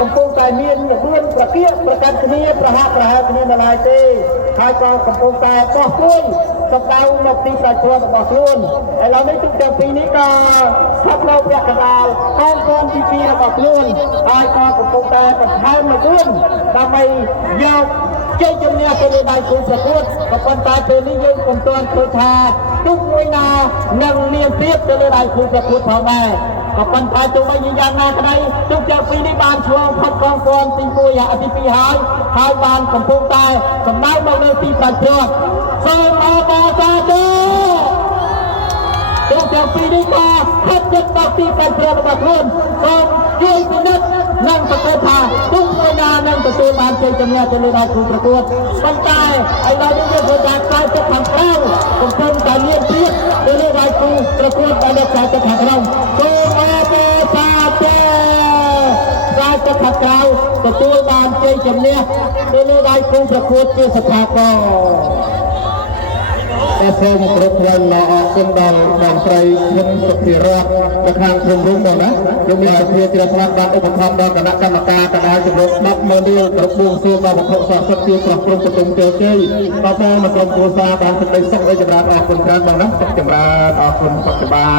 កំពុងតែមាន4ប្រគាប្រកាសគ្នាប្រហាក់ប្រហែលគ្នានៅឡើយទេហើយក៏កំពុងតែកោះខ្លួនសម្ដៅមកទីប្រជុំរបស់ខ្លួនឥឡូវនេះទឹកទាំងពីរនេះក៏ស្ថិតនៅពាក់កណ្ដាលកងកងទី2របស់ខ្លួនហើយក៏កំពុងតែបន្ថែមមួយ4ដើម្បីយកជ័យជំនះទៅលើដៃគូប្រកួតក៏ប៉ុន្តែពេលនេះយើងពុំទាន់ឃើញថាទុកមួយណានឹងមានព្រៀបទៅលើដៃគូប្រកួតផងដែរក៏ប៉ុន្តែទោះបីជាយ៉ាងណាក្តីទុកទាំងពីរនេះបានឆ្លងផុតកងកងទី1ទី2ហើយបានកំពុងតែសម្ដៅមកលើទីប្រជុំសូមអបអរសាទរទុកទាំងពីរនេះក៏ខិតជិតដល់ទីប្រជុំរបស់ខ្លួនសូមជួយពិនិត្យនិងប្រកាសថាទុកមួយណានឹងទទួលបានជ័យជំនះទៅលើដៃគូប្រកួតប៉ុន្តែឥឡូវនេះយើងឃើញថាខ្សែទឹកខាងក្រៅកំពុងតែមានព្រៀបទៅលើដៃគូប្រកួតដែលនៅខ្សែទឹកខាងក្នុងសូមអបអរសាទរខ្សែទឹកខាងក្រៅទទួលបានជ័យជំនះទៅលើដៃគូប្រកួតជាស្ថាពរតែសូមគ្រប់គ្រងអរគុណដល់បងស្រីខ្ញុំសុភារតនៅខាងព្រំរុំបងណាខ្ញុំមានអារម្មណ៍ជ្រះថ្លាបានឧបត្ថម្ភដល់គណៈកម្មការកណ្ដាលជំរក10មើលនេះគ្រប់បួងសួងដល់វត្ថុស័ក្តិសិទ្ធិជាប្រព្រឹត្តប្រទុំជោគជ័យដល់បងមកក្រុមគ្រួសារបានសេចក្តីសុខឲ្យចម្រើនអរគុណច្រើនបងណាសុខចម្រើនអរគុណសុខចម្រើន